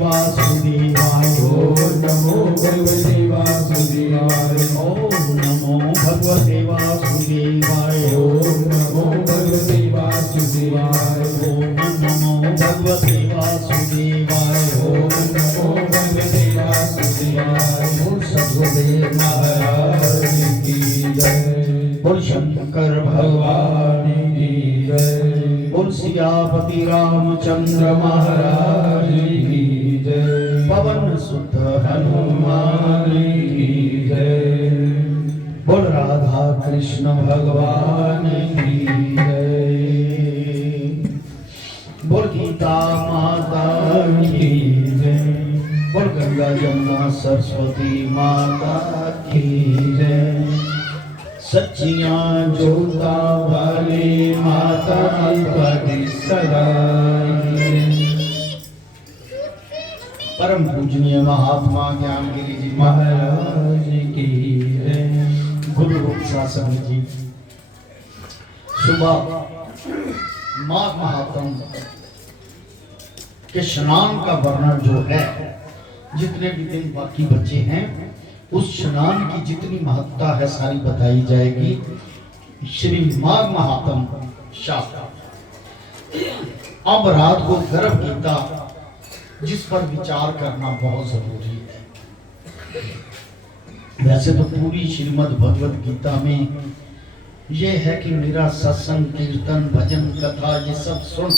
वासुदेवाय। ओम नमो भगवते वासुदेवाय। ओम नमो भगवते वासुदेवाय। ओम नमो भगवते वासुदेवाय। ओम नमो भगवते वासुदेवाय। ओम नमो भगवते वासुदेवाय। बोल सद्गुरुदेव महाराज की जय। बोल शंकर भगवान की जय। बोल सियापति रामचंद्र महाराज की जय। पवन सुत हनुमान की जय। बोल राधा कृष्ण भगवान की जय। बोल गीता माता की जय। बोल गंगा जमुना सरस्वती माता की जय। सच्चियां जोता वाली माता की सदा। परम पूजनीय महात्मा ज्ञानगिरी जी महाराज की जय। गुरु रूप शासन जी सुबह माघ महात्म के स्नान का वर्णन जो है, जितने भी दिन बाकी बचे हैं उस स्नान की जितनी महत्ता है सारी बताई जाएगी श्री माघ महात्म शास्त्र। अब रात को गर्भ गीता जिस पर विचार करना बहुत जरूरी है। वैसे तो पूरी श्रीमद् भगवत गीता में यह है कि मेरा सत्संग कीर्तन भजन कथा ये सब सुन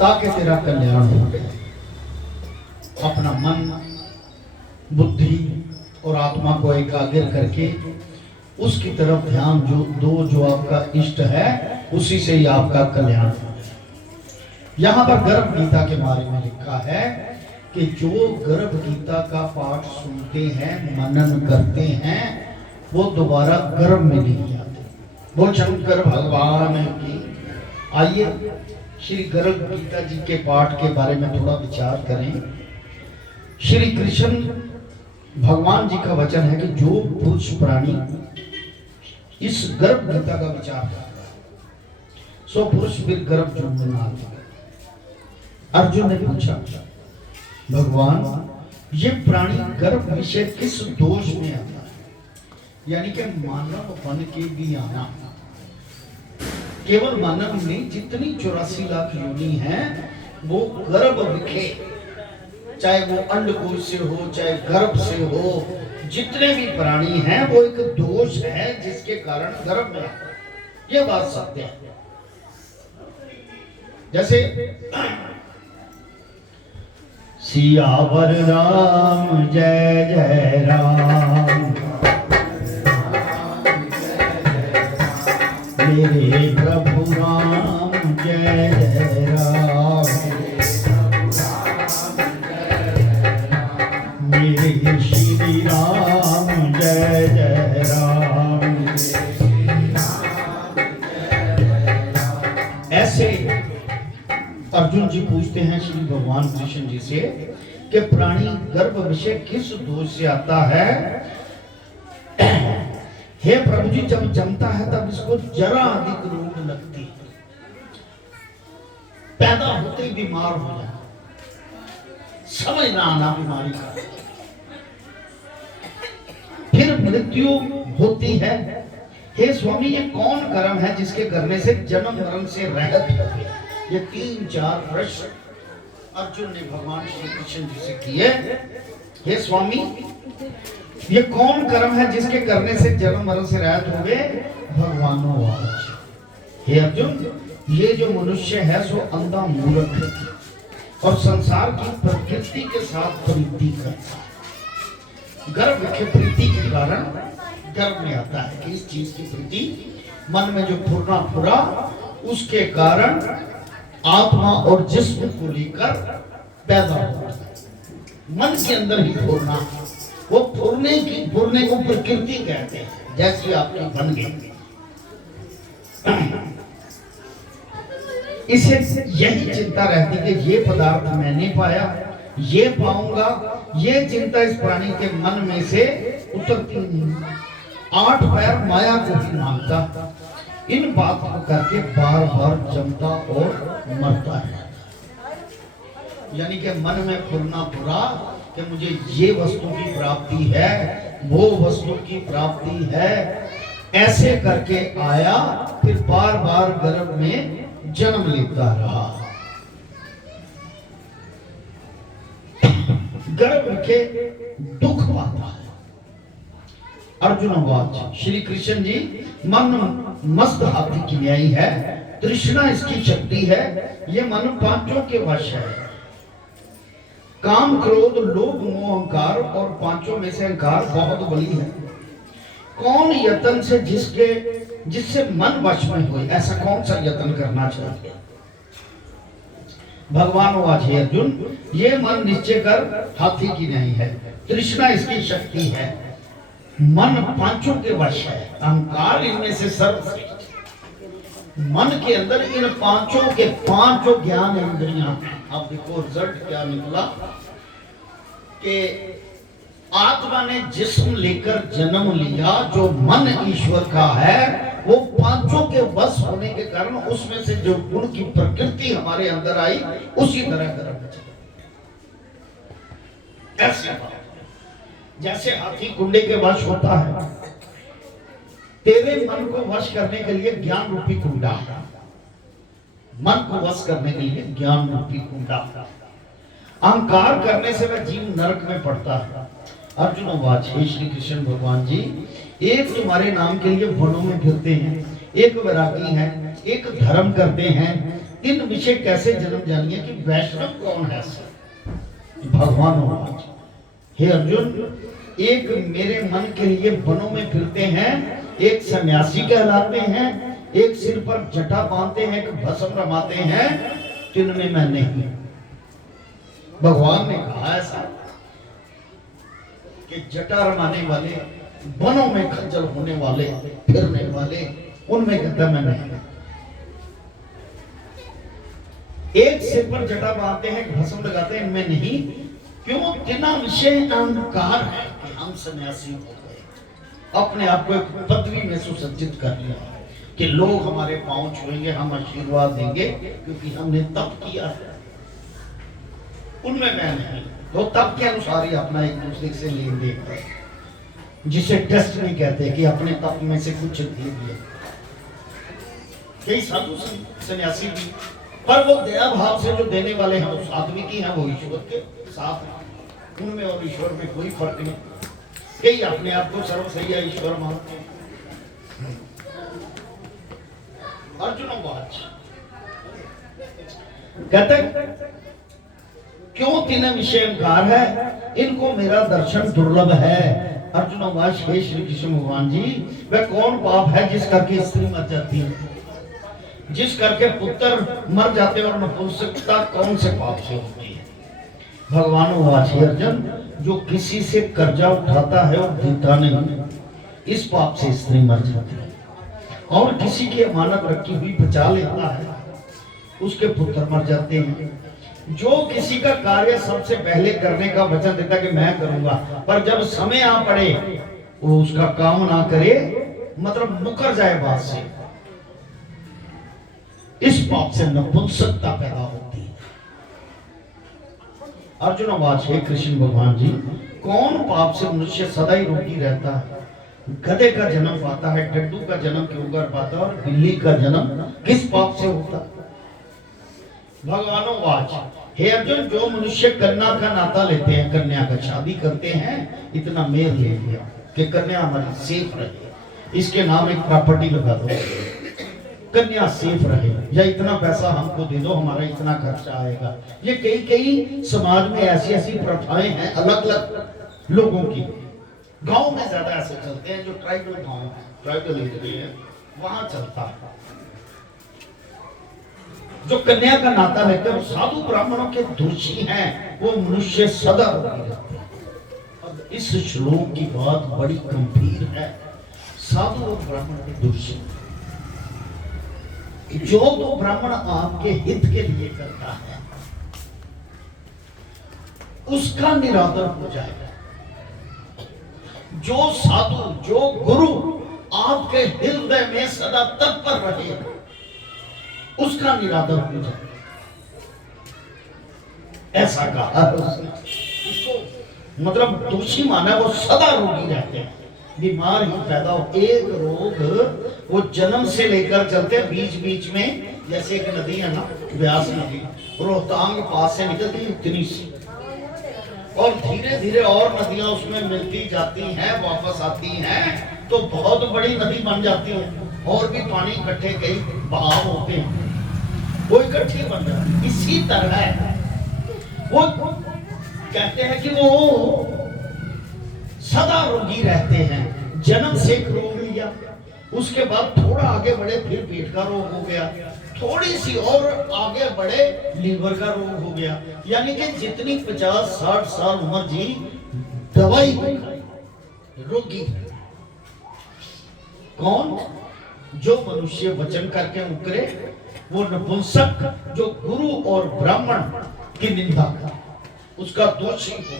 ताकि तेरा कल्याण हो। अपना मन बुद्धि और आत्मा को एकाग्र करके उसकी तरफ ध्यान जो आपका इष्ट है उसी से ही आपका कल्याण हो। यहाँ पर गर्भ गीता के बारे में लिखा है कि जो गर्भ गीता का पाठ सुनते हैं मनन करते हैं वो दोबारा गर्भ में नहीं आते। बोल शंकर भगवान की। आइए श्री गर्भ गीता जी के पाठ के बारे में थोड़ा विचार करें। श्री कृष्ण भगवान जी का वचन है कि जो पुरुष प्राणी इस गर्भ गीता का विचार करता है सो पुरुष फिर गर्भ जुम्मन आता है। अर्जुन ने पूछा भगवान ये प्राणी गर्भ विषय किस दोष में आता है, यानी कि मानव बन के भी आना। केवल मानव नहीं, जितनी 84 लाख योनि हैं वो गर्भ विखे, चाहे वो अंडकोश से हो चाहे गर्भ से हो, जितने भी प्राणी हैं वो एक दोष है जिसके कारण गर्भ में आता है। ये बात सत्य है। जैसे सियावर राम जय जय राम, मेरे प्रभु राम जय जय राम, मेरे श्री राम जय जय राम। ऐसे अर्जुन जी पूछते हैं श्री भगवान कृष्ण जी से कि प्राणी गर्भ विषय किस दोष से आता है। हे प्रभु जी जब जमता है तब इसको जरा अधिक रोग लगती है, पैदा होते ही बीमार हो जाए, समझ ना आना बीमारी का, फिर मृत्यु होती है। हे स्वामी ये कौन कर्म है जिसके करने से जन्म मरण से रहित हो गया। ये 3-4 प्रश्न अर्जुन ने भगवान श्री कृष्ण जी से किए। हे स्वामी ये कौन कर्म है जिसके करने से जन्म मरण से रहित हो गए। भगवानोवाच हे अर्जुन ये जो मनुष्य है सो अंधा मूर्ख है और संसार की प्रकृति के साथ प्रीति करता है। गर्भ के प्रीति के कारण गर्भ में आता है कि इस चीज की प्रीति मन में जो फुरना फुरा उसके कारण आत्मा और जिस्म को लेकर पैदा होता है। मन के अंदर ही फुरना, वो फुरने को प्रकृति कहते हैं। जैसी आपकी बन गई इसे यही चिंता रहती कि ये पदार्थ मैंने पाया, ये पाऊंगा, ये चिंता इस प्राणी के मन में से उतरती नहीं। 8 पैर माया को ही मानता, इन बात को करके बार बार जमता और मरता है। यानी कि मन में फुरना बुरा कि मुझे ये वस्तु की प्राप्ति है, वो वस्तु की प्राप्ति है, ऐसे करके आया, फिर बार बार गर्भ में जन्म लेता रहा। गर्भ के दुख पाता है। अर्जुनवाच, श्री कृष्ण जी, मन मस्त हाथी की न्यायी है, तृष्णा इसकी शक्ति है, ये मन पांचों के वश है। काम, क्रोध, लोभ, मोह, अहंकार, और पांचों में से अहंकार बहुत बली है। कौन यत्न से जिससे मन वश में हो, ऐसा कौन सा यत्न करना चाहिए? भगवान वाच, हे अर्जुन, ये मन निश्चय कर हाथी की नहीं है, तृष्णा इसकी शक्ति है, मन पांचों के वश है, अहंकार इनमें से सर्वश्रेष्ठ। मन के अंदर इन पांचों के पांचों ज्ञान इंद्रियां हैं। अब देखो रिजल्ट क्या निकला कि आत्मा ने जिस्म लेकर जन्म लिया, जो मन ईश्वर का है, वो पांचों के वश होने के कारण उसमें से जो गुण की प्रकृति हमारे अंदर आई, उसी तरह गर्भ चला। ऐसे बात, जैसे हाथी कुंडे के वश होता है, तेरे मन को वश करने के लिए ज्ञान रूपी कुंडा, मन को वश करने के लिए ज्ञान रूपी कुंडा, अहंकार करने से वह जीव नरक में पड़ता है। अर्जुन वाच, हे श्री कृष्ण भगवान जी, एक तुम्हारे नाम के लिए वनों में फिरते हैं, एक वैरागी है, एक धर्म करते हैं, इन विषय कैसे जन्म जानिए कि वैष्णव कौन है? भगवान वाच, हे अर्जुन, एक मेरे मन के लिए वनों में फिरते हैं, एक सन्यासी कहलाते हैं, एक सिर पर जटा बांधते हैं, एक भस्म रमाते हैं, तिनमें मैं नहीं। भगवान ने कहा ऐसा कि जटा रमाने वाले, वनों में खज्जल होने वाले, फिरने वाले, उनमें कहता मैं नहीं। एक सिर पर जटा बांधते हैं, भस्म लगाते हैं, इनमें नहीं। क्यों? तिना विषय अहंकार है कि हम सन्यासी हो गए, अपने आप को एक पदवी में सुसज्जित कर लिया कि लोग हमारे पांव छुएंगे, हम आशीर्वाद देंगे क्योंकि हमने तप किया है। उनमें मैं नहीं। तो तप के अनुसार ही अपना एक दूसरे से लेन देन है, जिसे टेस्ट नहीं कहते कि अपने तप में से कुछ दे दिए। कई साधु सन्यासी भी, पर वो दया भाव से जो देने वाले हैं, वो सात्विक ही हैं, वो ईश्वर के साथ हैं। उनमें और ईश्वर में कोई फर्क नहीं। कई अपने आप को सर्वसैया ईश्वर मानते हैं। अर्जुन वाच, कहते क्यों तीन विषय अहंकार है, इनको मेरा दर्शन दुर्लभ है। अर्जुन वाच, हे श्री कृष्ण भगवान जी, वह कौन पाप है जिस करके स्त्री मर जाती है, जिस करके पुत्र मर जाते और नपुंसकता कौन से पाप से होती है? भगवान वाच, हे अर्जुन, जो किसी से कर्जा उठाता है और देता नहीं, इस पाप से स्त्री मर जाती है। और किसी की अमानत रखी हुई बचा लेता है, उसके पुत्र मर जाते हैं। जो किसी का कार्य सबसे पहले करने का वचन देता कि मैं करूंगा, पर जब समय आ पड़े वो उसका काम ना करे, मतलब मुकर जाए बात से, इस पाप से नपुंसकता पैदा होती है। अर्जुन वाच, हे कृष्ण भगवान जी, कौन पाप से मनुष्य सदा ही रोगी रहता है? गधे का जन्म पाता है, डड्डू का जन्म क्यों कर पाता है, और बिल्ली का जन्म किस पाप से होता है? भगवान वाच, हे अर्जुन, जो मनुष्य कन्या का नाता लेते हैं, कन्या का शादी करते हैं, इतना मेल ले लिया कि कन्या हमारी सेफ रहे, इसके नाम एक प्रॉपर्टी लगा दो, कन्या सेफ रहे, या इतना पैसा हमको दे दो, हमारा इतना खर्चा आएगा। ये कई कई समाज में ऐसी ऐसी प्रथाएं हैं, अलग अलग लोगों की। गांव में ज्यादा ऐसे चलते हैं, जो ट्राइबल गांव है, ट्राइबल एरिया है, वहां चलता है। जो कन्या का नाता लेकर वो साधु ब्राह्मणों के दोषी हैं, वो मनुष्य सदा रोगी रहते हैं। अब इस श्लोक की बात बड़ी गंभीर है। साधु और ब्राह्मण के दोषी, जो तो ब्राह्मण आपके हित के लिए करता है, उसका निरादर हो जाएगा। जो साधु, जो गुरु आपके हृदय में सदा तत्पर रहेगा, उसका निरादर हो जाएगा। ऐसा कहा उसने। इसको मतलब दोषी माना, वो सदा रोगी रहते हैं, बीमार ही पैदा हो। एक रोग वो जन्म से लेकर चलते हैं, बीच बीच में जैसे एक नदी है ना, व्यास नदी रोहतांग पास से निकलती है इतनी सी, और धीरे धीरे और नदियां उसमें मिलती जाती हैं, वापस आती हैं, तो बहुत बड़ी नदी बन जाती है। और भी पानी इकट्ठे कई बहाव होते हैं, वो इकट्ठी बन जाती है। इसी तरह वो कहते हैं कि वो सदा रोगी रहते हैं। जन्म से एक रोग लिया, उसके बाद थोड़ा आगे बढ़े फिर पेट का रोग हो गया, थोड़ी सी और आगे बढ़े लीवर का रोग हो गया। यानी कि जितनी 50-60 साल उम्र जी, दवाई रोगी। कौन? जो मनुष्य वचन करके उकरे, वो नपुंसक, जो गुरु और ब्राह्मण की निंदा करे, उसका दोषी हो।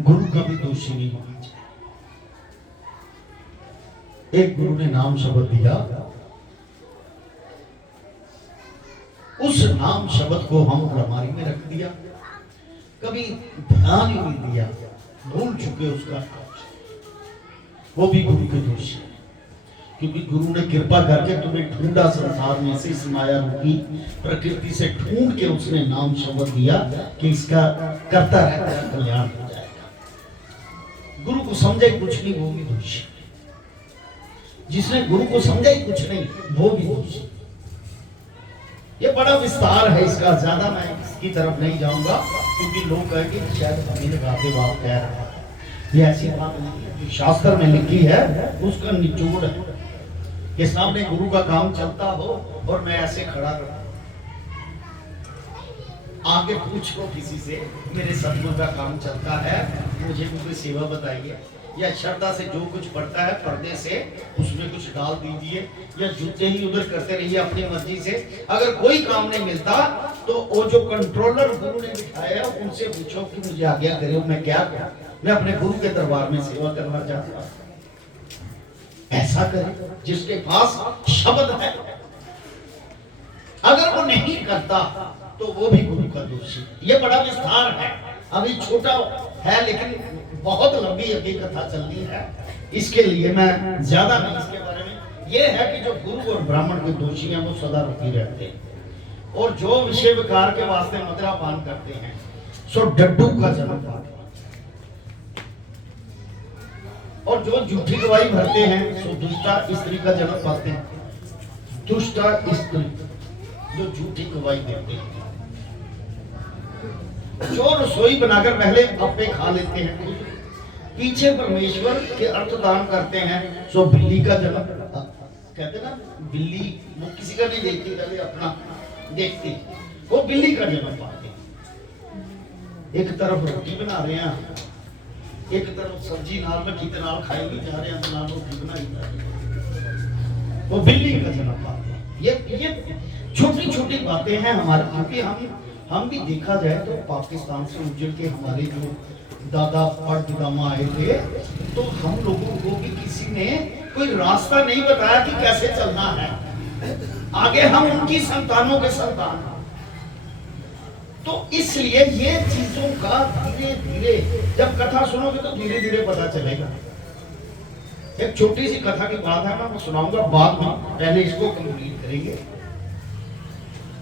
गुरु का भी दोषी नहीं होना चाहिए। एक गुरु ने नाम शब्द दिया, उस नाम शब्द को हम अलमारी में रख दिया, कभी ध्यान ही नहीं दिया, भूल चुके उसका। वो भी गुरु के दोष है, क्योंकि गुरु ने कृपा करके तुम्हें ढूंढा संसार में से, इस माया रूपी प्रकृति से ढूंढ के उसने नाम शब्द दिया कि इसका करता रहता कल्याण हो जाएगा। गुरु को समझे कुछ नहीं, वो भी दोषी। जिसने गुरु को समझा ही कुछ नहीं, वो भी दोषी। ये बड़ा विस्तार है इसका, ज्यादा मैं इसकी तरफ नहीं जाऊंगा, क्योंकि लोग कहेंगे कि शायद हमें लगाते बात कह रहा है। ये ऐसी बात नहीं है, जो शास्त्र में लिखी है उसका निचोड़ है कि सामने गुरु का काम चलता हो और मैं ऐसे खड़ा रहूं। आगे पूछो किसी से, मेरे सतगुरु का काम चलता है, मुझे भी कोई सेवा बताइए, या श्रद्धा से जो कुछ पड़ता है पर्दे से उसमें कुछ डाल दीजिए, या जूते ही उधर करते रहिए अपनी मर्जी से। अगर कोई काम नहीं मिलता तो वो जो कंट्रोलर गुरु ने बिठाया उनसे पूछो कि मुझे आज्ञा करो, मैं क्या करूं, मैं अपने गुरु के दरबार में सेवा करना चाहता हूं। ऐसा करे जिसके पास शब्द है। अगर वो नहीं करता तो वो भी गुरु का दोषी। ये बड़ा विस्तार है, अभी छोटा है लेकिन बहुत लंबी अभी कथा चलनी है, इसके लिए मैं ज्यादा नहीं इसके बारे में। ये है कि जो गुरु और ब्राह्मण के दोषी हैं वो सदा रुकी रहते हैं, और जो विषय विकार के वास्ते मदिरा पान करते हैं सो डड्डू का जन्म पाते हैं, और जो झूठी गवाही भरते हैं सो दुष्टा स्त्री का जन्म पाते हैं। दुष्टा स्त्री जो झूठी गवाही देते हैं, जो रसोई बनाकर पहले अपने खा लेते हैं, पीछे परमेश्वर के अर्थ दान करते हैं, सो बिल्ली का जन्म। कहते ना बिल्ली वो किसी का नहीं देखती, पहले अपना देखती, वो बिल्ली का जन्म पाते। एक तरफ रोटी बना रहे हैं, एक तरफ सब्जी नाल में कितने नाल खाई भी जा रहे हैं, नाल रोटी बनाई जा रही है, वो बिल्ली का जन्म पाते हैं। ये छोटी छोटी बातें हैं हमारे, क्योंकि हम भी देखा जाए तो पाकिस्तान से उजड़ के हमारे जो दादा परदादा आए थे, तो हम लोगों को भी किसी ने कोई रास्ता नहीं बताया कि कैसे चलना है। आगे हम उनकी संतानों के संतान, तो इसलिए ये चीजों का धीरे धीरे जब कथा सुनोगे तो धीरे धीरे पता चलेगा। एक छोटी सी कथा की बात है, मैं सुनाऊंगा बाद में, पहले इसको कंप्लीट करेंगे।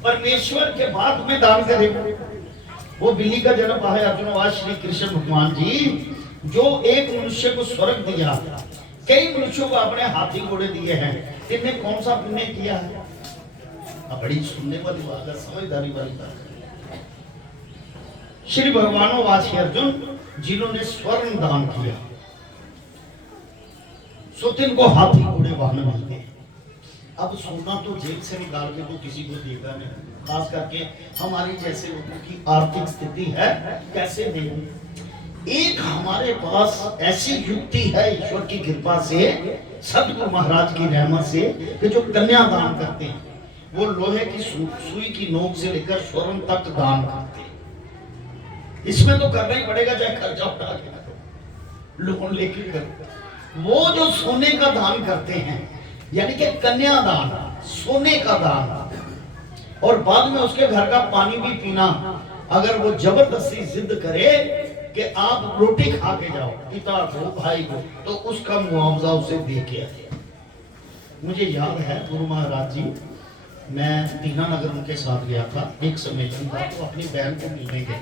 परमेश्वर के बाद में दान करेगा। वो बिल्ली का जन्म है अर्जुनवाद श्री कृष्ण भगवान जी, जो एक मनुष्य को स्वर्ग दिया, कई मनुष्यों को अपने हाथी घोड़े दिए हैं, इनने कौन सा पुण्य किया है? अब बड़ी सुनने वाली बात है, समझदारी वाली बात है। श्री भगवानों वासी अर्जुन जिन्होंने स्वर्ण दान किया, सो तिनको हाथी घोड़े वाहन मिलते हैं। अब सोना तो जेब से निकाल के तो किसी को देगा नहीं, खास करके हमारी जैसे लोगों की आर्थिक स्थिति है, कैसे देंगे। एक हमारे पास ऐसी युक्ति है ईश्वर की कृपा से, सतगुरु महाराज की रहमत से, कि जो कन्यादान करते हैं वो लोहे की सुई की नोक से लेकर स्वर्ण तक दान करते हैं। इसमें तो करना ही पड़ेगा, चाहे खर्चा उठा के करो, लोन लेके करो। वो जो सोने का दान करते हैं, यानी कि कन्यादान, सोने का दान, और बाद में उसके घर का पानी भी पीना, अगर वो जबरदस्ती जिद करे कि आप रोटी खा के जाओ पिता को भाई को, तो उसका मुआवजा उसे दे के आए। मुझे याद है गुरु महाराज जी, मैं दीनानगर उनके साथ गया था, एक सम्मेलन था, तो अपनी बहन को मिलने गए,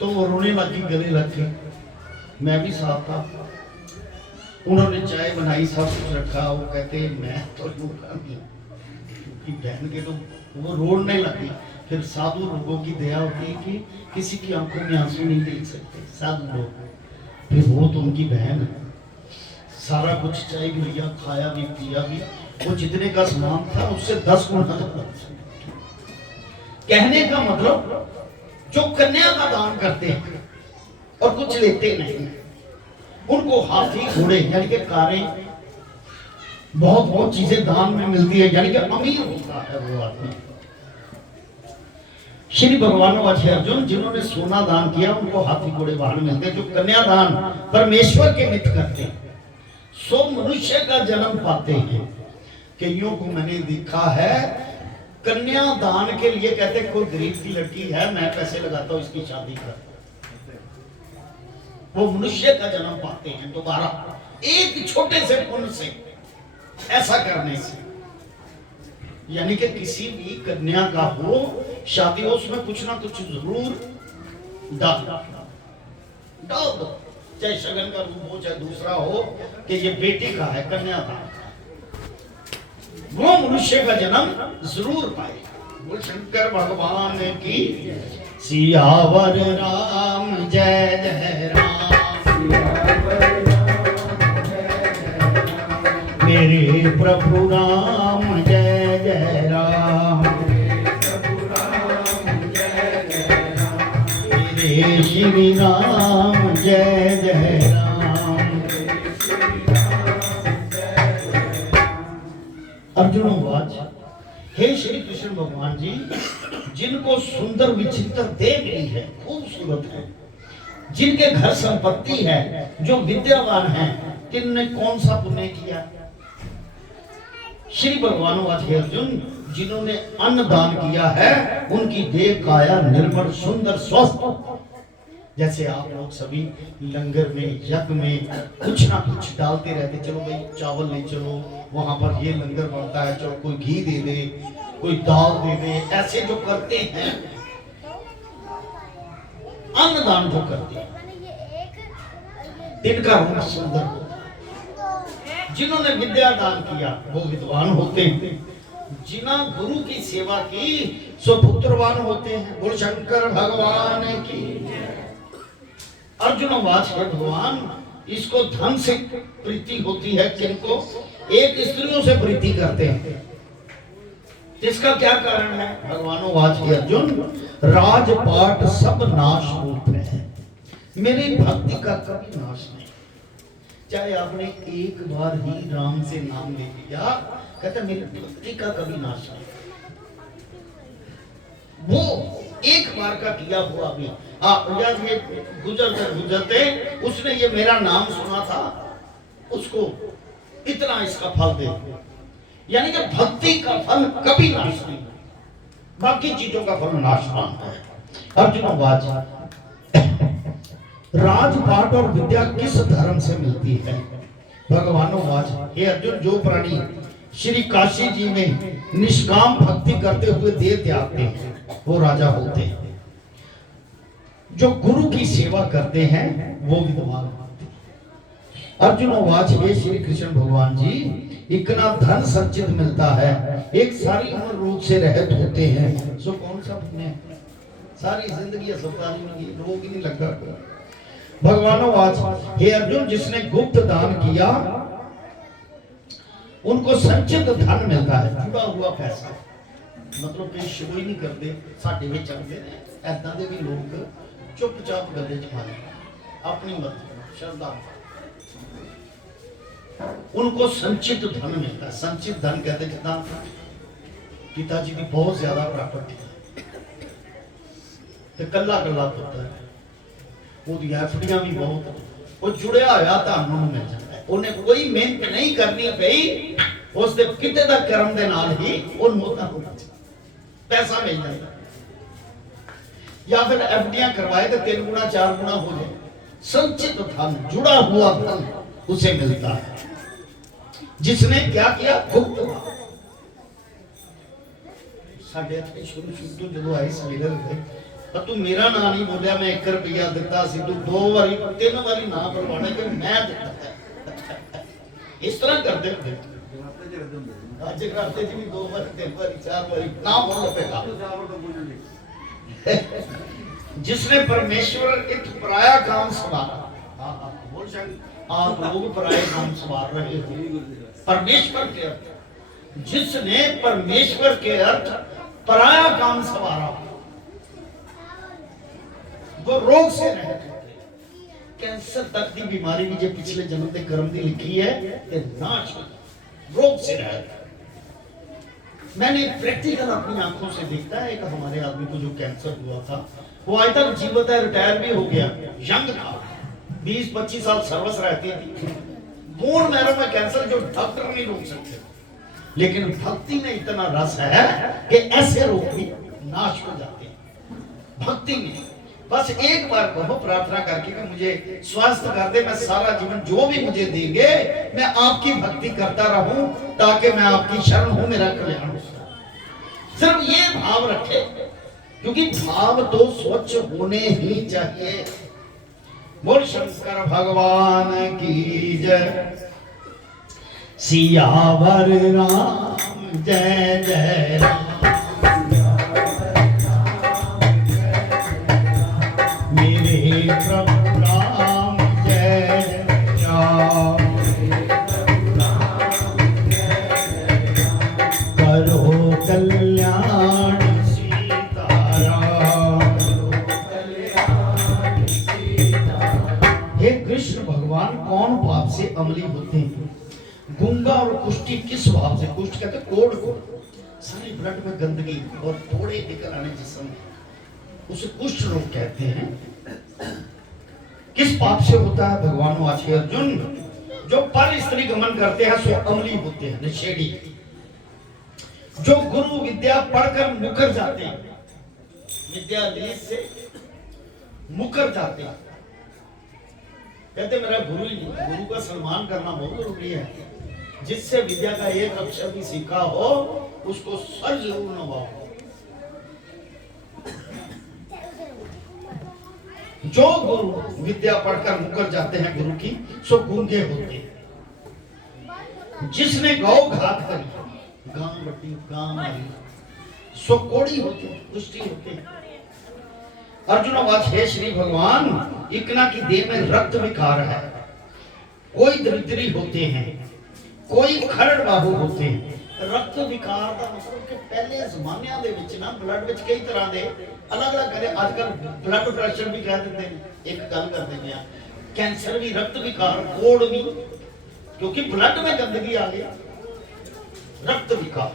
तो वो रोने लगी, गले लग गई, मैं भी साथ था। उन्होंने चाय बनाई, सब कुछ रखा, वो कहते मैं तो लूंगा नहीं, क्योंकि बहन के तो वो रोने लगी। फिर साधु लोगों की दया होती है कि किसी की आंखों में आंसू नहीं देख सकते साधु लोग, फिर वो तो उनकी बहन है, सारा कुछ चाय भी लिया, खाया भी, पिया भी, वो जितने का सामान था उससे 10 गुना ज्यादा। कहने का मतलब जो कन्या का दान करते हैं और कुछ लेते नहीं, उनको हाथी घोड़े यानी कि कारें, बहुत बहुत चीजें दान में मिलती है, यानी कि अमीर होता है वो आदमी। श्री भगवान वाचे अर्जुन जिन्होंने सोना दान किया उनको हाथी घोड़े वाहन मिलते। जो कन्यादान परमेश्वर के निमित्त करते हैं सो मनुष्य का जन्म पाते हैं। कईयों को मैंने देखा है कन्यादान के लिए कहते कोई गरीब की लड़की है, मैं पैसे लगाता हूं इसकी शादी कर, वो मनुष्य का जन्म पाते हैं दोबारा एक छोटे से पुण्य से, ऐसा करने से। यानी कि किसी भी कन्या का हो शादी हो, उसमें कुछ ना कुछ जरूर डाल दो, चाहे शगन का रूप हो चाहे दूसरा हो, कि ये बेटी का है, कन्या का, वो मनुष्य का जन्म जरूर पाए। वो शंकर भगवान की सियावर राम जय जय राम, मेरे प्रभु राम जय जय राम, मेरे श्री राम जय जय राम। अर्जुन वाच, हे श्री कृष्ण भगवान जी, जिनको सुंदर विचित्र देह मिली है, खूबसूरत है, जिनके घर संपत्ति है, जो विद्यावान है, किन्ने कौन सा पुण्य किया? श्री भगवान वाचे अर्जुन जिन्होंने अन्न दान किया है उनकी देह काया निर्मल सुंदर स्वस्थ। जैसे आप लोग सभी लंगर में यज्ञ में कुछ ना कुछ डालते रहते, चलो भाई चावल ले चलो, वहां पर ये लंगर बनता है, चलो कोई घी दे दे, कोई दाल दे दे, ऐसे जो करते हैं अन्नदान जो करते हैं, इनका रूप सुंदर हो। जिन्होंने विद्या दान किया वो विद्वान होते हैं, जिन्होंने गुरु की सेवा की सो पुत्रवान होते हैं। बोल शंकर भगवान की। अर्जुन वाच भगवान, इसको धन से प्रीति होती है, किनको? एक स्त्रियों से प्रीति करते हैं। इसका क्या कारण है? भगवानों वाच अर्जुन, राजपाट सब नाश रूप है, मेरी भक्ति का कभी नाश नहीं। चाहे आपने एक बार ही राम से नाम ले लिया, कहते मेरी भक्ति का कभी नाश नहीं। वो एक बार का किया हुआ भी, ये गुजरते गुजरते उसने ये मेरा नाम सुना था, उसको इतना इसका फल दे। यानी कि भक्ति का फल कभी नाश नहीं, बाकी चीजों का फल नाशवान है। अर्जुन वाच, राजपाट और विद्या किस धर्म से मिलती है? भगवानों वाच, हे अर्जुन, जो प्राणी श्री काशी जी में निष्काम भक्ति करते हुए देह त्यागते हैं वो राजा होते हैं। जो गुरु की सेवा करते हैं वो विद्वान होते हैं। अर्जुन वाच, हे श्री कृष्ण भगवान जी, इतना धन संचित मिलता है, एक सारी उम्र रोग से रहित होते हैं, सो कौन सा पुण्य? सारी जिंदगी अस्पताल में, रोग ही नहीं लगा। भगवानों वाच, हे अर्जुन, जिसने गुप्त दान किया उनको संचित धन मिलता है, जुड़ा हुआ पैसा। मतलब कि शो ही नहीं करते, साडे में चलते हैं ऐदा दे भी लोग चुपचाप गले च पाने अपनी मर्जी श्रद्धा, उनको संचित धन मिलता है। संचित धन कहते जितना पिताजी की बहुत ज्यादा प्रॉपर्टी तो कला कला पुत्र है, ਉਹਦੀ ਐਫਡੀਆਂ ਵੀ ਬਹੁਤ, ਉਹ ਜੁੜਿਆ ਹੋਇਆ ਤੁਹਾਨੂੰ ਮਿਲ ਜਾਂਦਾ ਹੈ। ਉਹਨੇ ਕੋਈ ਮਿਹਨਤ ਨਹੀਂ ਕਰਨੀ ਪਈ, उसके पिता का कर्म के नाल ही वो मौतां हो जाए, पैसा मिल जाए, या फिर एफडियां करवाए तो 3 गुना 4 गुना हो जाए। संचित धन, जुड़ा हुआ धन उसे मिलता है। जिसने क्या किया, गुप्त साढ़े शुरू तो जो आए सवेरे पर तू मेरा नाम नहीं बोलिया, मैं 1 रुपया दिता सी, तू 2 बारी 3 बारी ना बुलवाने कि मैं दिता। इस तरह करते होंगे आज करते जी भी 2 बारी 3 बारी 4 बारी ना बोल पेगा। जिसने परमेश्वर एक पराया काम संभाला, बोल सकते आप लोग पराये काम संभाल रहे हो परमेश्वर के अर्थ। जिसने परमेश्वर के अर्थ पराया काम संभाला वो रोग से रह कैंसर तक की बीमारी भी जो पिछले जन्म के कर्म की लिखी है ते नाश रोग से रह। मैंने प्रैक्टिकल अपनी आंखों से देखा है। एक हमारे आदमी को जो कैंसर हुआ था वो आज तक जीवित है, रिटायर भी हो गया, यंग था, 20-25 साल सर्विस रहती थी। बोन मैरो में कैंसर जो डॉक्टर नहीं रोक सकते, लेकिन भक्ति में इतना रस है कि ऐसे रोग भी नाश हो जाते हैं भक्ति में। बस एक बार कहो प्रार्थना करके कि मुझे स्वास्थ्य कर दे, मैं सारा जीवन जो भी मुझे देंगे मैं आपकी भक्ति करता रहूं ताकि मैं आपकी शरण हूं, मेरा कल्याण हो। सिर्फ ये भाव रखे, क्योंकि भाव तो स्वच्छ होने ही चाहिए। बोल शंकर भगवान की जय। सियावर राम जय जय राम। मेरे प्रभु राम जय राम। करो कल्याण सीताराम। हे कृष्ण भगवान कौन पाप से अमली होते हैं? गुंगा और कुष्ठी किस भाव से? कुष्ठ कहते कोड़ को, सारी ब्लड में गंदगी और फोड़े निकल आने जिस्म, उसे कुष्ठ रोग कहते हैं। किस पाप से होता है भगवान वाचे अर्जुन? जो पर स्त्री गमन करते हैं सो अमली होते हैं, नशेड़ी। जो गुरु विद्या पढ़कर मुकर जाते हैं, विद्या लीज से मुकर जाते हैं, कहते मेरा गुरु ही नहीं। गुरु का सम्मान करना बहुत जरूरी है। जिससे विद्या का एक अक्षर भी सीखा हो उसको सर जरूर नवाओ। जो गुरु विद्या पढ़कर मुकर जाते हैं गुरु की सो गूंगे होते हैं। जिसने गौ घात करी, गां बटी गां मारी, सो कोड़ी होते हैं, कुष्ठी होते हैं। अर्जुन आवाज हे श्री भगवान, इकना की देह में रक्त विकार है, कोई दरिद्री होते हैं, कोई खरड़ बाहु होते हैं। रक्त विकार का मतलब कि पहले जमाने दे विच ना ब्लड विच कई तरह दे अलग अलग करे। आजकल ब्लड प्रेशर भी कह देते हैं, एक गल करते हैं कैंसर भी, रक्त विकार, कोड़ भी, क्योंकि ब्लड में गंदगी आ गई। रक्त विकार,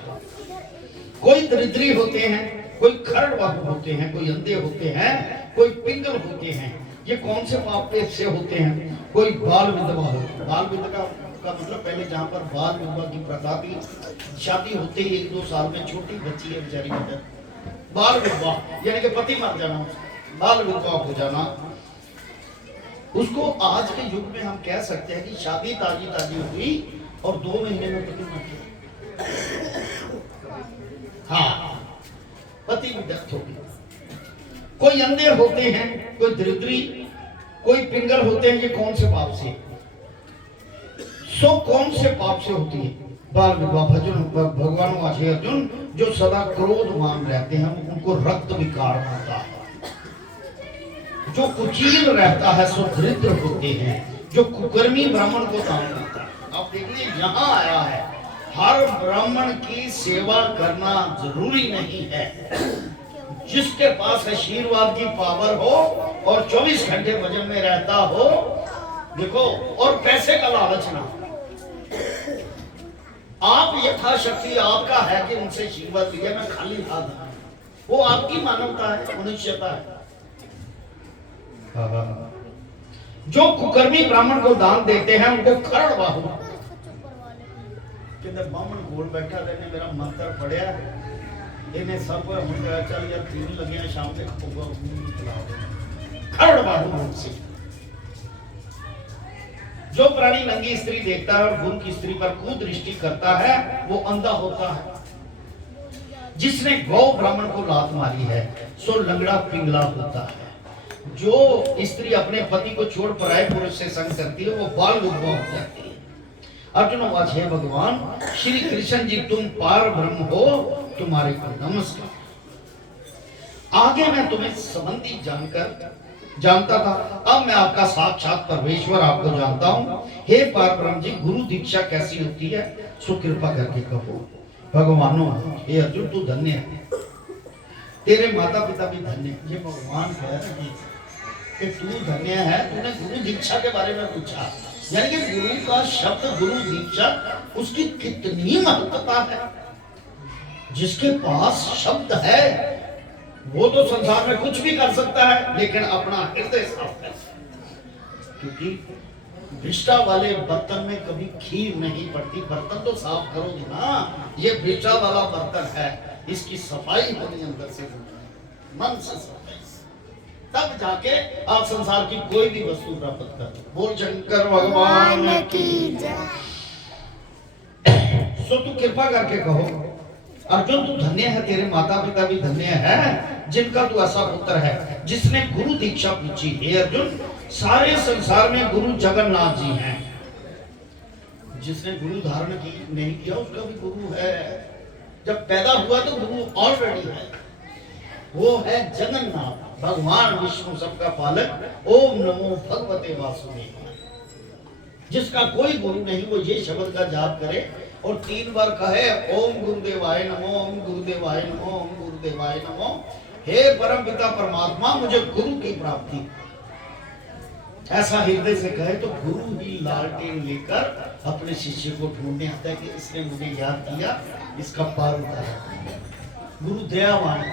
कोई दरिद्री होते हैं, कोई खरड़ बाहु होते हैं, कोई अंधे होते हैं, कोई पिंगल होते हैं। ये कौन से पाप से होते हैं? कोई बाल विधवा हो। बाल विधवा का मतलब पहले जहाँ पर बाल विधवा की प्रथा थी, शादी होते ही 1-2 साल में छोटी बच्ची है बेचारी की, बाल विधवा यानी कि पति मर जाना, बाल विधवा हो जाना। उसको आज के युग में हम कह सकते हैं कि शादी ताजी ताजी हुई और 2 महीने में पति मर गया। हाँ, पति की डेथ हो गई। कोई अंधे होते हैं, कोई दरिद्री, कोई पिंगल होते हैं। ये कौन से पाप से? सो कौन से पाप से होती है? बाल विधवा। भगवान वाचे अर्जुन, जो सदा क्रोधवान रहते हैं उनको रक्त विकार होता है। जो कुचील रहता है सो दरिद्र होते हैं। जो कुकर्मी ब्राह्मण को दान देता है। आप देखिए यहाँ आया है, हर ब्राह्मण की सेवा करना जरूरी नहीं है। जिसके पास आशीर्वाद की पावर हो और 24 घंटे भजन में रहता हो, देखो, और पैसे का लालच ना, आप यथाशक्ति आपका है कि उनसे आशीर्वाद लिया, मैं खाली हाथ, वो आपकी मानवता है, मनुष्यता है। जो कुकर्मी ब्राह्मण को दान देते हैं उनको खरड़ बाहु, कहते बामन कोल बैठा ते इन्हें मेरा मंत्र पढ़िया, इन्हें सब हम कहा चल यार तीन लगे शाम तक खड़ बाबू से। जो प्राणी नंगी स्त्री देखता है और गुरु की स्त्री पर कुदृष्टि करता है वो अंधा होता है। जिसने गौ ब्राह्मण को लात मारी है सो लंगड़ा पिंगला होता है। जो स्त्री अपने पति को छोड़ पराये पुरुष से संग करती है वो बाल विधवा हो जाती है। अर्जुन वाच, हे भगवान श्री कृष्ण जी तुम पार ब्रह्म हो, तुम्हारे को नमस्कार। आगे मैं तुम्हें संबंधी जानता था, अब मैं आपका साक्षात परमेश्वर आपको जानता हूँ। हे पार ब्रह्म जी, गुरु दीक्षा कैसी होती है सो कृपा करके कहो। भगवानो, हे अर्जुन तू धन्य है, तेरे माता पिता भी धन्य है। ये भगवान कह रहे हैं कि तू धन्य है, तूने गुरु दीक्षा के बारे में पूछा। यानी कि गुरु का शब्द गुरु दीक्षा, उसकी कितनी महत्वता है। जिसके पास शब्द है वो तो संसार में कुछ भी कर सकता है, लेकिन अपना हृदय साफ है। क्योंकि विष्ठा वाले बर्तन में कभी खीर नहीं पड़ती। बर्तन तो साफ करोगे ना, ये विष्ठा वाला बर्तन है, इसकी सफाई होनी अंदर से मन से सफाई, तब जाके आप संसार की कोई भी वस्तु प्राप्त कर। बोल शंकर भगवान की जय। सो तू कृपा करके कहो अर्जुन तू धन्य है, तेरे माता पिता भी धन्य है जिनका तू ऐसा पुत्र है जिसने गुरु दीक्षा पूछी। हे अर्जुन, सारे संसार में गुरु जगन्नाथ जी हैं। जिसने गुरु धारण की नहीं किया उसका भी गुरु है। जब पैदा हुआ तो गुरु ऑलरेडी है, वो है जगन्नाथ भगवान विष्णु सबका पालक। ओम नमो भगवते वासुदेवाय। जिसका कोई गुरु नहीं वो ये शब्द का जाप करे और 3 बार कहे ओम गुरुदेवाय नमो, ओम गुरुदेवाय नमो, ओम गुरुदेवाय नमो। हे परम पिता परमात्मा, मुझे गुरु की प्राप्ति। ऐसा हृदय से कहे तो गुरु ही लालटेन लेकर अपने शिष्य को ढूंढने आता है कि इसने मुझे याद किया, इसका पार उतारा। गुरु दयावान।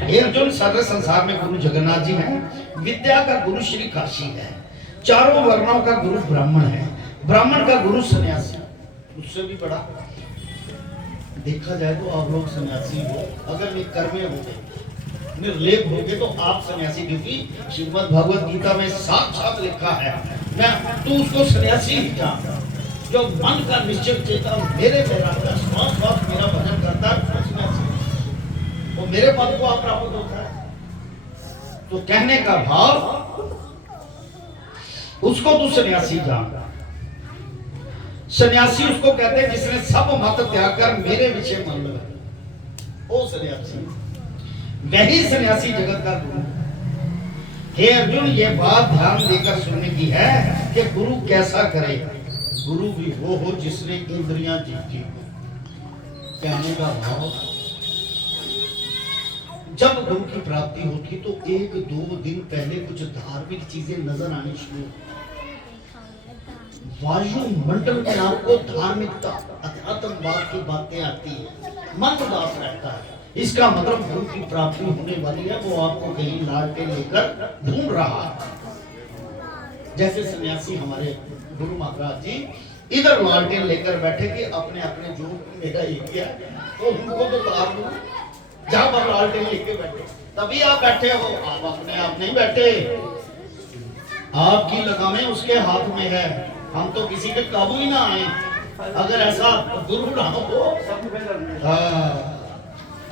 हे अर्जुन, सारे संसार में गुरु जगन्नाथ जी हैं। विद्या का गुरु श्री काशी है। चारों वर्णों का गुरु ब्राह्मण है। ब्राह्मण का गुरु सन्यासी। उससे भी बड़ा देखा जाए तो आप लोग सन्यासी हो, अगर ये कर्मे हो गए, निर्लेप हो गए तो आप सन्यासी। क्योंकि श्रीमद् भगवद गीता में साक्षात लिखा है, मैं तू उसको सन्यासी ही जान जो मन का निश्चय चेता मेरे पैरा श्वास श्वास मेरा भजन करता है, वो मेरे पद को आप प्राप्त होता है। तो कहने का भाव उसको तू सन्यासी जान। सन्यासी उसको कहते हैं जिसने सब मत त्याग कर मेरे विषय मन लगा, वो सन्यासी। वही सन्यासी जगत का गुरु। हे अर्जुन, ये बात ध्यान देकर सुनने की है कि गुरु कैसा करे। गुरु भी वो हो जिसने इंद्रियां जीती हो। कहने का भाव, जब गुरु की प्राप्ति होती तो 1-2 दिन पहले कुछ धार्मिक चीजें नजर आनी शुरू। वायुमंडल में आपको धार्मिकता, अध्यात्मवाद की बातें आती है, मन उदास रहता है। इसका मतलब गुरु की प्राप्ति होने वाली है, वो आपको कहीं लालटेन लेकर ढूंढ रहा है। जैसे सन्यासी हमारे गुरु महाराज जी इधर लालटेन लेकर बैठे कि अपने अपने जो मेरा एरिया तो उनको तो आप जहां पर लालटेन लेके बैठे, तभी आप बैठे हो। आप अपने आप नहीं बैठे, आपकी लगामें उसके हाथ में है। हम तो किसी के काबू ही ना आए। अगर ऐसा गुरु ना हो तो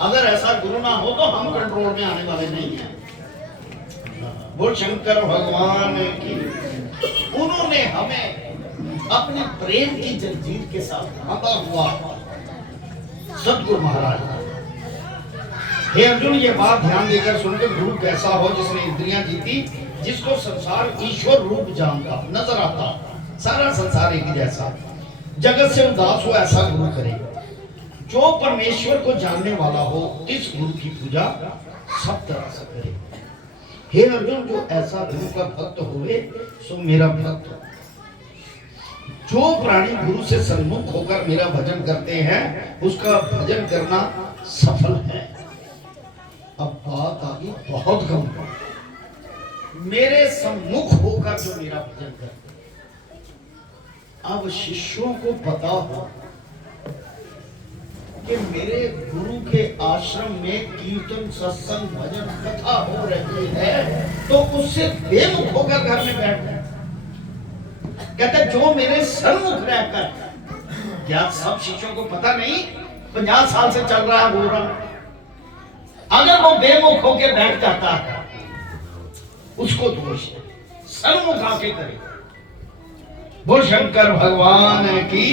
अगर ऐसा गुरु ना हो तो हम कंट्रोल में आने वाले नहीं हैं। बोल शंकर भगवान की। उन्होंने हमें अपने प्रेम की जंजीर के साथ बांधा हुआ सतगुरु महाराज। हे अर्जुन, ये बात ध्यान देकर सुनकर गुरु कैसा हो जिसने इंद्रियां जीती, जिसको संसार ईश्वर रूप जानता नजर आता, सारा संसार एक जैसा, जगत से उदास हो, ऐसा गुरु करे। जो परमेश्वर को जानने वाला हो इस गुरु की पूजा सब तरह से करे। हे अर्जुन, जो ऐसा गुरु का भक्त हुए सो मेरा भक्त हो। जो प्राणी गुरु से सन्मुख होकर मेरा भजन करते हैं उसका भजन करना सफल है। अब बात आ गई बहुत गंभीर। मेरे सम्मुख होकर जो मेरा भजन करते, अब शिष्यों को पता हो कि मेरे गुरु के आश्रम में कीर्तन सत्संग भजन कथा हो रही है, तो उससे बेमुख होकर घर में बैठ गए। कहते जो मेरे सन्मुख रहकर, क्या सब शिष्यों को पता नहीं 50 साल से चल रहा है प्रोग्राम, अगर वो बेमुख होकर बैठ जाता है उसको दोष है, सन्मुख आके करे। वो शंकर भगवान की,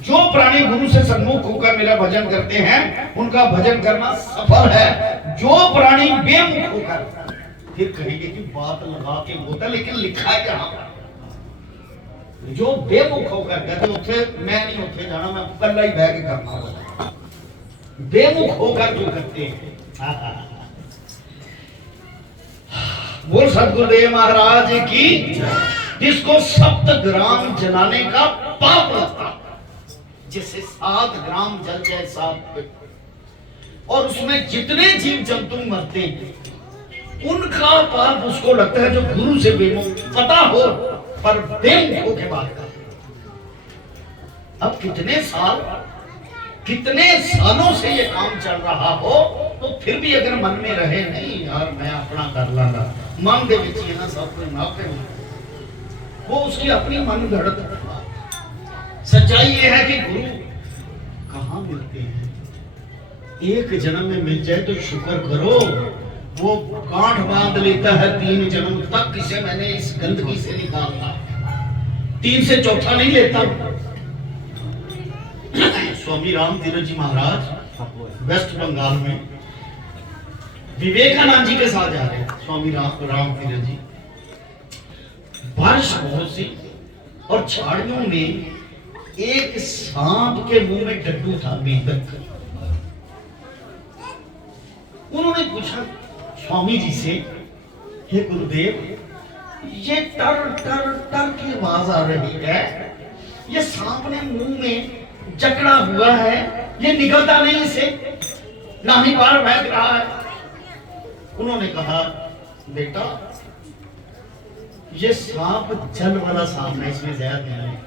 जो प्राणी गुरु से सन्मुख होकर मेरा भजन करते हैं उनका भजन करना सफल है। जो प्राणी बेमुख होकर, फिर कहेंगे कि बात लगा के बोता, लेकिन लिखा है यहाँ पर जो बेमुख होकर कहते उठे, मैं नहीं उठे जाना, मैं पल्ला ही बह के करना होगा। बेमुख होकर जो करते हैं, वो सदगुरुदेव महाराज की, जिसको 7 ग्राम जलाने का पाप लगता, जिससे 7 ग्राम जल जाए 7 और उसमें जितने जीव जंतु मरते हैं उनका पाप उसको लगता है, जो गुरु से बेमुख पता हो पर बेमुख के बात का। अब कितने सालों से ये काम चल रहा हो, तो फिर भी अगर मन में रहे नहीं यार मैं अपना कर लागा, मन के विच ही ना सब कुछ नापे, वो उसकी अपनी मन गढ़त। सच्चाई ये है कि गुरु कहाँ मिलते हैं, एक जन्म में मिल जाए तो शुक्र करो। वो गांठ बांध लेता है 3 जन्म तक, इसे मैंने इस गंदगी से निकालना, 3 से चौथा नहीं लेता। स्वामी राम तीरथ जी महाराज वेस्ट बंगाल में विवेकानंद जी के साथ जा रहे हैं। स्वामी राम तीरथ जी, बारिश बहुत सी और झाड़ियों में एक सांप के मुंह में डड्डू था, मेंढक। उन्होंने पूछा स्वामी जी से, हे गुरुदेव, ये टर टर टर की आवाज आ रही है, ये सांप ने मुंह में जकड़ा हुआ है, ये निकलता नहीं इसे, ना ही बाहर बह रहा है। उन्होंने कहा बेटा ये सांप जल वाला सांप है, इसमें जहर नहीं है।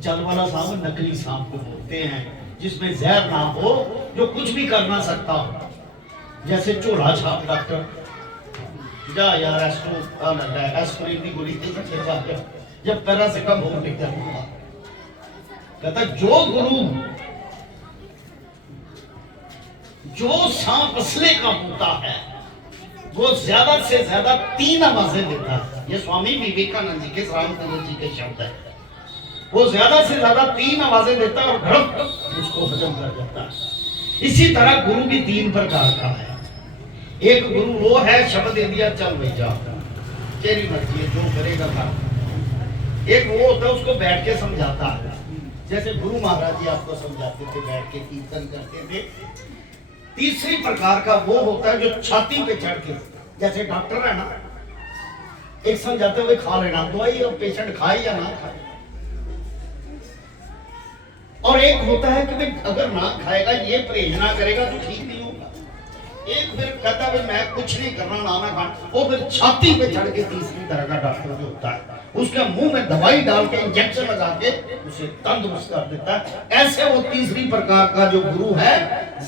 जल वाला सांप नकली सांप को बोलते हैं, जिसमें जहर ना हो, जो कुछ भी कर ना सकता हो। जैसे चोला छाप डॉक्टर जा यार एस्प्रिन की गोली दे, जब पैरासिटामोल हो लिख जाता, कहता जो गुरु जो सांप असले का होता है वो ज्यादा से ज्यादा 3 आवाजें देता है। ये स्वामी विवेकानंद जी के, रामतीरथ जी के शब्द है। वो ज्यादा से ज्यादा 3 आवाजें देता है और घड़प उसको हजम कर देता है। इसी तरह गुरु भी 3 प्रकार का है। एक गुरु वो है, शब्द दे दिया चल भाई जा, तेरी मर्जी है, जो करेगा कर। एक वो होता है उसको बैठ के समझाता है, जैसे गुरु महाराज जी आपको समझाते थे, बैठ के कीर्तन करते थे। तीसरी प्रकार का वो होता है जो छाती पे चढ़ के, जैसे डॉक्टर है ना, एक समझाते हुए खा लेना दवाई, अब पेशेंट खाए या ना खाए। और एक होता है कि अगर ना खाएगा, ये परहेज ना करेगा तो ठीक नहीं होगा। एक फिर कहता है मैं कुछ नहीं करना, ना मैं खाना, वो फिर छाती पे चढ़ के तीसरी तरह का डॉक्टर जो होता है, उसके मुंह में दवाई डाल के इंजेक्शन लगा के उसे तंदुरुस्त कर देता है। ऐसे वो तीसरी प्रकार का जो गुरु है,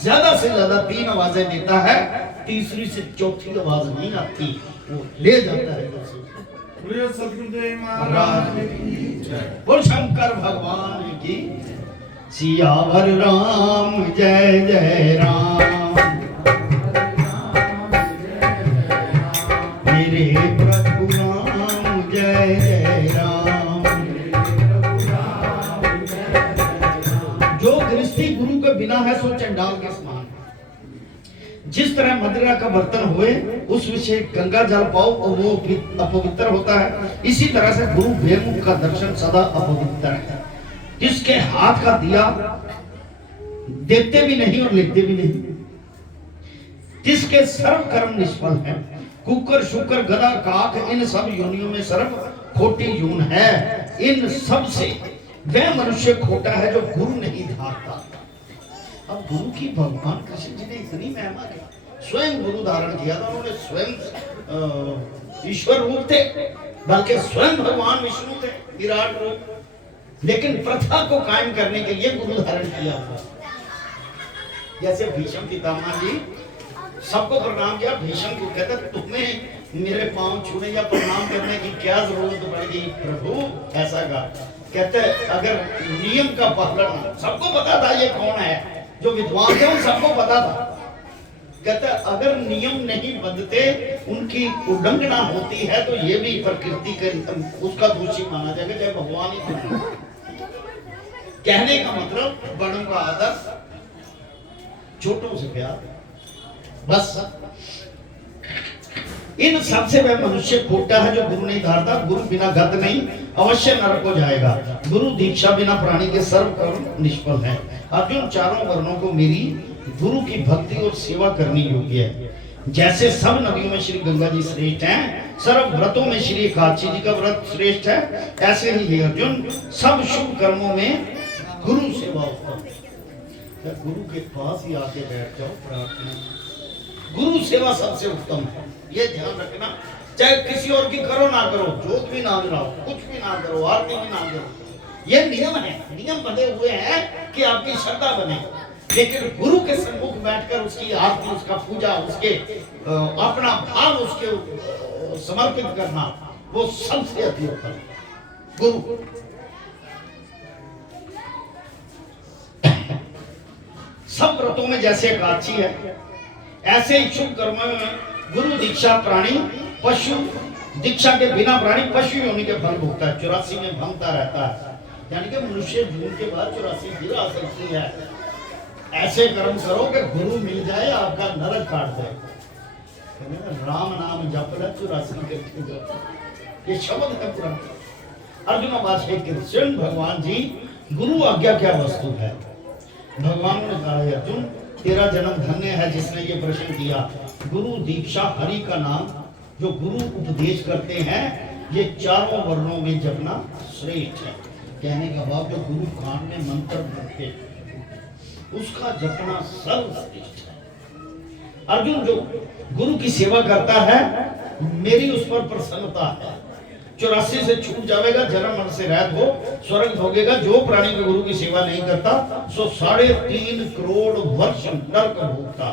ज्यादा से ज्यादा 3 आवाजें देता है, तीसरी से चौथी आवाज नहीं आती, वो ले जाता है। सदगुरुदेव महाराज की जय। बोल शंकर भगवान की, सियावर राम जय जय राम, मेरे प्रभु राम जय जय राम। जो गृहस्थी गुरु के बिना है सो चंडाल के समान। जिस तरह मदिरा का बर्तन हुए उस विषय गंगा जल पाओ और वो अपवित्र होता है, इसी तरह से गुरु बेमुख का दर्शन सदा अपवित्र है। जिसके हाथ का दिया देते भी नहीं और लेते भी नहीं, जिसके सर्व कर्म निष्फल है, कुकर शुकर गदा काक इन सब योनियों में सर्व खोटी यून है। इन सब से वह मनुष्य खोटा है जो गुरु नहीं धारता। अब गुरु की भगवान कृष्ण जी ने इतनी महिमा की, स्वयं गुरु धारण किया था उन्होंने, स्वयं ईश्वर रूप थे, बल्कि स्वयं भगवान विष्णु थे विराट रूप, लेकिन प्रथा को कायम करने के लिए गुरु धारण किया हुआ। जैसे भीष्म पितामह जी सबको प्रणाम किया, भीष्म को कहता तुम्हें मेरे पांव छूने या प्रणाम करने की क्या जरूरत पड़ गई प्रभु, ऐसा कहा। कहते अगर नियम का पालन, सबको पता था ये कौन है, जो विद्वान थे उन सबको पता था। कहते अगर नियम नहीं बंधते, उनकी उल्लंघना होती है तो ये भी प्रकृति के उसका दोषी माना जाएगा, चाहे भगवान ही। कहने का मतलब बड़ों का आदर, छोटों से प्यार, बस। इन सबसे वह मनुष्य खोटा है जो गुरु नहीं धारता। गुरु बिना गत नहीं, अवश्य नरक को जाएगा। गुरु दीक्षा बिना प्राणी के सर्व कर्म निष्फल है। अर्जुन, चारों वर्णों को मेरी गुरु की भक्ति और सेवा करनी योग्य है। जैसे सब नदियों में श्री गंगा जी श्रेष्ठ हैं, सर्व व्रतों में श्री एकादशी जी का व्रत श्रेष्ठ है, ऐसे ही हे अर्जुन सब शुभ कर्मों में गुरु सेवा उत्तम है। गुरु के पास ही आके बैठ जाओ, प्रार्थना, गुरु सेवा सबसे उत्तम है। ये ध्यान रखना, चाहे किसी और की करो ना करो, जोत भी ना जलाओ, कुछ भी ना करो, आरती भी ना करो, ये नियम है, नियम बने हुए हैं कि आपकी श्रद्धा बने। लेकिन गुरु के सम्मुख बैठकर उसकी आरती, उसका पूजा, उसके अपना भाव उसके समर्पित करना, वो सबसे अति उत्तम गुरु। सब व्रतों में जैसे एकादशी है, ऐसे ही शुभ कर्मों में गुरु दीक्षा प्राणी पशु दीक्षा के बिना प्राणी पशु योनि के फल भोगता है, 84 में भंगता रहता है। यानी कि मनुष्य जून के बाद 84 फिर आ सकती है। ऐसे कर्म करो कि गुरु मिल जाए, आपका नरक काट दे। राम नाम जप ले 84 के, ये शब्द है पुराण। अर्जुन बात है कृष्ण भगवान जी गुरु आज्ञा क्या वस्तु है। भगवान ने कहा अर्जुन तेरा जन्म धन्य है जिसने ये प्रश्न किया। गुरु दीक्षा हरि का नाम जो गुरु उपदेश करते हैं, ये चारों वर्णों में जपना श्रेष्ठ है। कहने का भाव जो गुरु कान में मंत्र पढ़ते उसका जपना सर्वश्रेष्ठ है। अर्जुन जो गुरु की सेवा करता है मेरी उस पर प्रसन्नता है। 84 से छूट जाएगा, जन्म मरण से रहित हो स्वर्ग भोगेगा। जो प्राणी के गुरु की सेवा नहीं करता सो 3.5 करोड़ वर्ष नरक भोगता।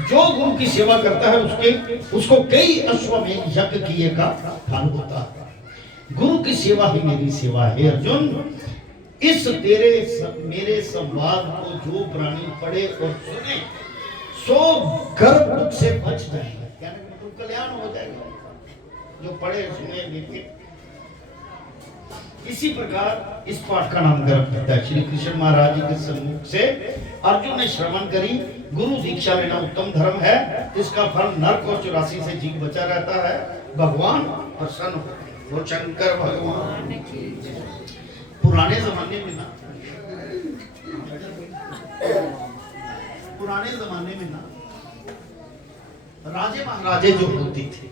जो गुरु की सेवा करता है उसको कई अश्वमेध यज्ञ किए का फल होता है। गुरु की सेवा ही मेरी सेवा है। अर्जुन इस मेरे संवाद को जो प्राणी पढ़े और सुने सो गर्भ दुख से बच जाएगा, यानी मतलब कल्याण हो जाएगा। जो पढ़े सुने लिखे, इसी प्रकार इस पाठ का नाम गर्भ पिता है। श्री कृष्ण महाराज जी के सम्मुख से अर्जुन ने श्रवण करी। गुरु दीक्षा लेना उत्तम धर्म है, इसका फल नरक और 84 से जीव बचा रहता है। भगवान प्रसन्न होते हैं। वो शंकर भगवान पुराने जमाने में ना राजे महाराजे जो होती थी,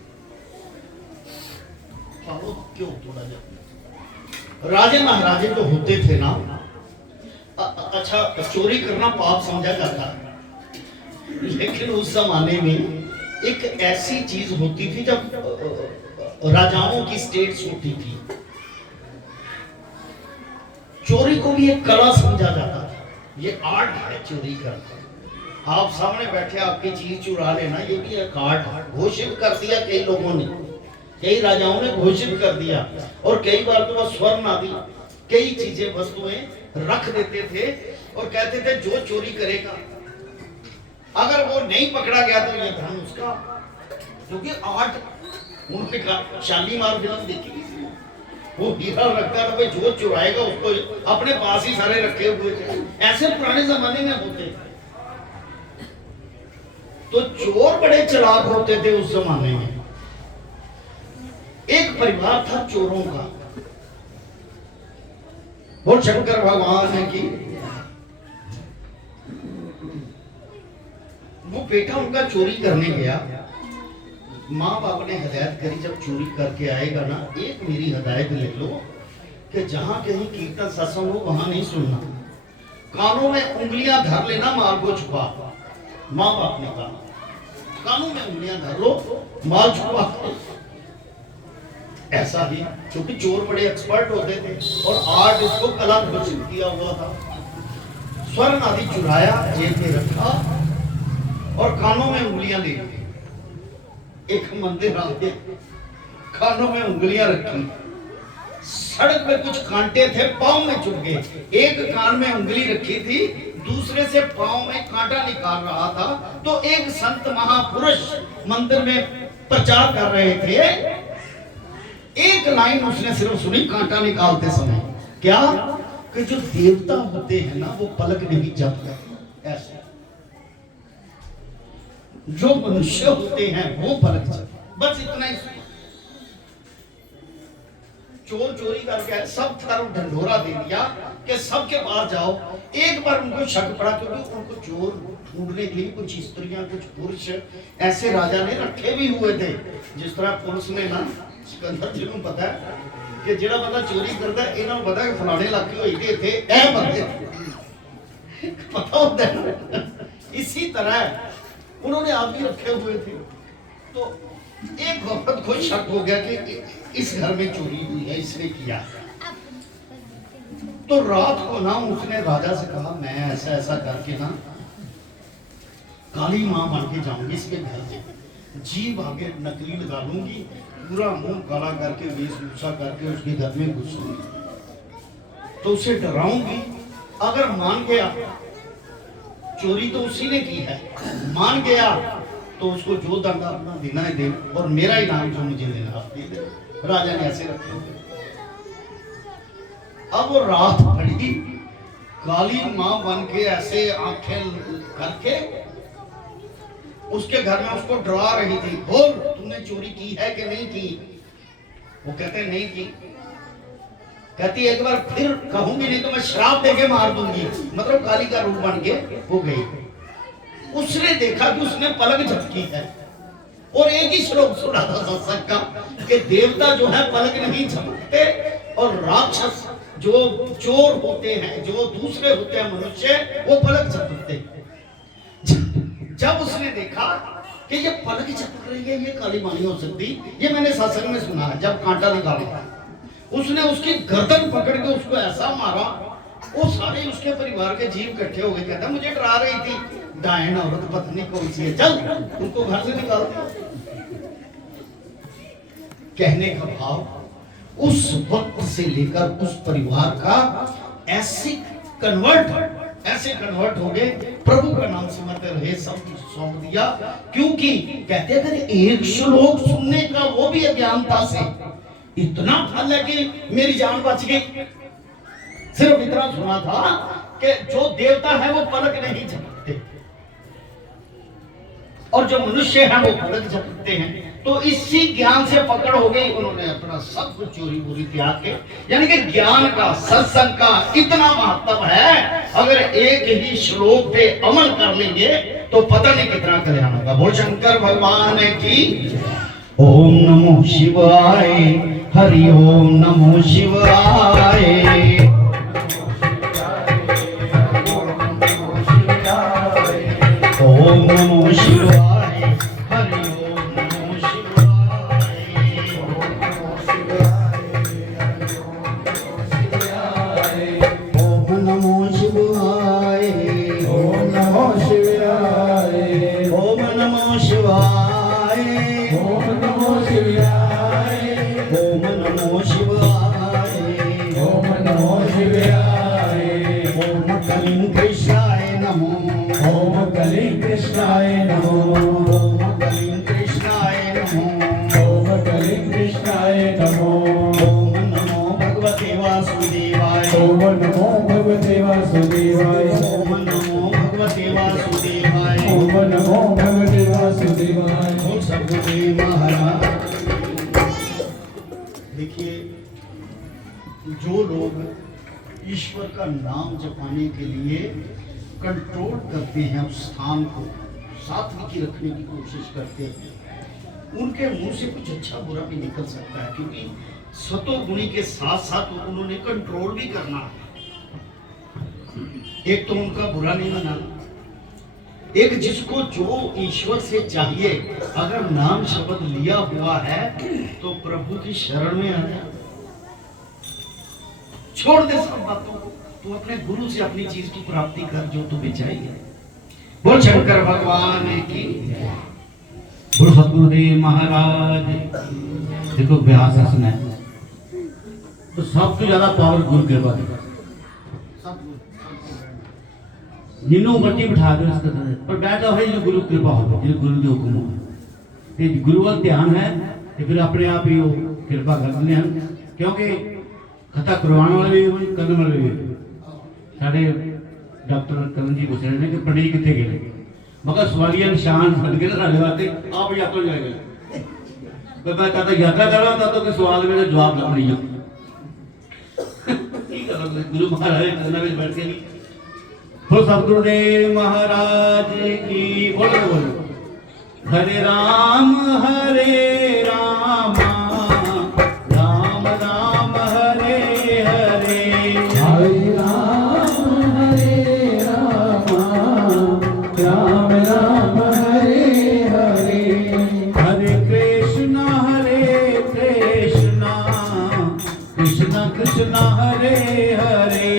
क्यों थोड़ा जा राजे महाराजे जो होते थे ना, अच्छा चोरी करना पाप समझा जाता, लेकिन उस जमाने में एक ऐसी चीज होती थी जब राजाओं की स्टेट्स होती थी, चोरी को भी एक कला समझा जाता था। ये आर्ट है चोरी करना। आप सामने बैठे आपकी चीज चुरा लेना, ये भी एक आर्ट है। घोषित कर दिया कई लोगों ने, कई राजाओं ने घोषित कर दिया, और कई बार तो वह स्वर्ण आदि कई चीजें वस्तुएं रख देते थे और कहते थे जो चोरी करेगा, अगर वो नहीं पकड़ा गया तो ये धन उसका। क्योंकि आर्ट उन्होंने कहा, शालीमार फिल्म देखी, वो हीरा रखता था, भाई जो चुराएगा उसको अपने पास ही सारे रखे हुए थे। ऐसे पुराने जमाने में होते थे। तो चोर बड़े चालाक होते थे उस जमाने में। एक परिवार था चोरों का, और शंकर भगवान की वो बेटा उनका चोरी करने गया। माँ बाप ने हिदायत करी, जब चोरी करके आएगा ना, एक मेरी हिदायत ले लो कि जहां कहीं कीर्तन सत्संग हो वहां नहीं सुनना, कानों में उंगलियां धर लेना, माल को छुपा। माँ बाप ने कहा कानों में उंगलियां धर लो, माल छुपा दो। ऐसा ही, क्योंकि चोर बड़े एक्सपर्ट होते थे और आर्ट इसको कला घोषित किया हुआ था। स्वर्ण आदि चुराया, जेब में रखा और कानों में उंगलियां ले ली। एक मंदिर आगे कानों में उंगलियां रखी, सड़क पे कुछ कांटे थे, पांव में चुभ गए। एक कान में उंगली रखी थी, दूसरे से पांव में कांटा निकाल रहा था। तो एक संत महापुरुष मंदिर में प्रचार कर रहे थे। एक लाइन उसने सिर्फ सुनी कांटा निकालते समय, क्या कि जो देवता होते हैं ना वो पलक नहीं झपकते, ऐसे जो मनुष्य होते हैं वो पलक झपकते। बस इतना ही सुना। चोर चोरी करके सब तरफ ढंढोरा दे दिया कि सबके पास जाओ। एक बार उनको शक पड़ा, क्योंकि उनको चोर ढूंढने के लिए कुछ स्त्रियां कुछ पुरुष ऐसे राजा ने रखे भी हुए थे। जिस तरह पुलिस ने ना सिकंदर जी को पता है कि जेड़ा बंदा चोरी करता है, इन्हों पता है कि फलाने इलाके होई थे थे ए बंदे पता होता है। इसी तरह उन्होंने आदमी रखे हुए थे। तो एक वक्त को शक हो गया कि इस घर में चोरी हुई है, इसने किया। तो रात को ना उसने राजा से कहा, मैं ऐसा ऐसा करके ना काली मां बन के जाऊंगी इसके घर से, जीभ आगे नकली लगा लूंगी, पूरा मुंह काला करके वेशभूषा करके उसके घर में घुसूंगी, तो उसे डराऊंगी। अगर मान गया, चोरी तो उसी ने की है, मान गया तो उसको जो दंड अपना देना है दे, और मेरा इनाम जो मुझे देना आप दे दे। राजा ने ऐसे रखे हुए। अब वो रात पड़ी, काली मां बन के ऐसे आंखें करके उसके घर में उसको डरा रही थी, बोल तुमने चोरी की है कि नहीं की? वो कहते नहीं की। कहती एक बार फिर कहूंगी नहीं तो मैं श्राप देके मार दूंगी। मतलब काली का रूप बन के वो गई। उसने देखा कि उसने पलक झपकी है, और एक ही श्लोक सुना था सत्संग का कि देवता जो है पलक नहीं झपकते, और राक्षस जो चोर होते हैं, जो दूसरे होते हैं मनुष्य, वो पलक झपकते। जब उसने देखा कि ये पलक झपक रही है, ये काली मां नहीं हो सकती, ये मैंने सत्संग में सुना है। जब कांटा निकाला उसने उसकी गर्दन पकड़ के उसको ऐसा मारा, वो सारे उसके परिवार के जीव इकट्ठे हो गए। कहता मुझे डरा रही थी, डायन औरत पत्नी कौन सी है, चल उनको घर से निकाल। कहने का भाव उस वक्त से लेकर उस परिवार का ऐसे कन्वर्ट हो गए, प्रभु का नाम सिमरते रहे, सब कुछ सौंप दिया। क्योंकि कहते अगर एक श्लोक सुनने का वो भी अज्ञानता से इतना फल है कि मेरी जान बच गई। सिर्फ इतना सुना था कि जो देवता है वो पलक नहीं झपकते, और जो मनुष्य है वो पलक झपकते हैं। तो इसी ज्ञान से पकड़ हो गई, उन्होंने अपना सब कुछ चोरी पूरी त्याग के, यानी कि ज्ञान का, सत्संग का इतना महत्व है। अगर एक ही श्लोक पे अमल कर लेंगे तो पता नहीं कितना कल्याण होगा। बोल शंकर भगवान की। ओम नमो शिवाय, हरि ओम नमो शिवाय। ओम नमो शिवाय, हरि ओम नमो शिवाय। ओम नमो शिवाय, ओम नमो शिवाय, ओम नमो शिवाय, ओम नमो शिवाय, ओम नमो शिवाय, ओम नमो शिवाय, ओम कलिं कृष्णाय नमो, ओम कलिं कृष्णाय नमो, ओम कलिं कृष्णाय नमो, ओम कलिं कृष्णाय नमो, ओम नमो भगवते वासुदेवाय, ओम नमो भगवते वासुदेवाय, ओम नमो भगवते वासुदेवाय, ओम नमो भगवते वासुदेवाय। ओम सद्गुरुदेव महाराज। देखिए, जो लोग ईश्वर का नाम जपाने के लिए कंट्रोल करते हैं, उस स्थान को सात्विकी रखने की कोशिश करते हैं, उनके मुंह से कुछ अच्छा बुरा भी निकल सकता है, क्योंकि सतोगुणी के साथ साथ उन्होंने कंट्रोल भी करना है। एक तो उनका बुरा नहीं मनाना, एक जिसको जो ईश्वर से चाहिए, अगर नाम शब्द लिया हुआ है तो प्रभु की शरण में आ जा, छोड़ दे सब बातों को, तू अपने गुरु से अपनी चीज की प्राप्ति कर जो तुम्हें चाहिए। बोल शंकर भगवान की, बोल सतगुरुदेव महाराज। देखो व्यास आसन है तो सबसे ज्यादा पावर गुरु कृपा की, जिन्हों मर्जी बिठा दो इसका पर बैठा है जो गुरु कृपा हो, जो गुरु के हुक्म हो, ये गुरु का ध्यान है तो फिर अपने आप ही वो कृपा कर देने हैं। क्योंकि खता करवाने वाले भी करने वाले भी साढ़े डॉक्टर करण जी पूछ रहे हैं कि पंडित कितने गए, मगर सवालिया निशान बन गए ना साढ़े वास्ते, आप यात्रा जाएगा तो मैं कहता यात्रा कर रहा था तो कोई सवाल मेरा जवाब लग नहीं है गुरु महाराज बैठ के भी। बोल सतगुरुदेव महाराज की, बोलो बोलो। हरे राम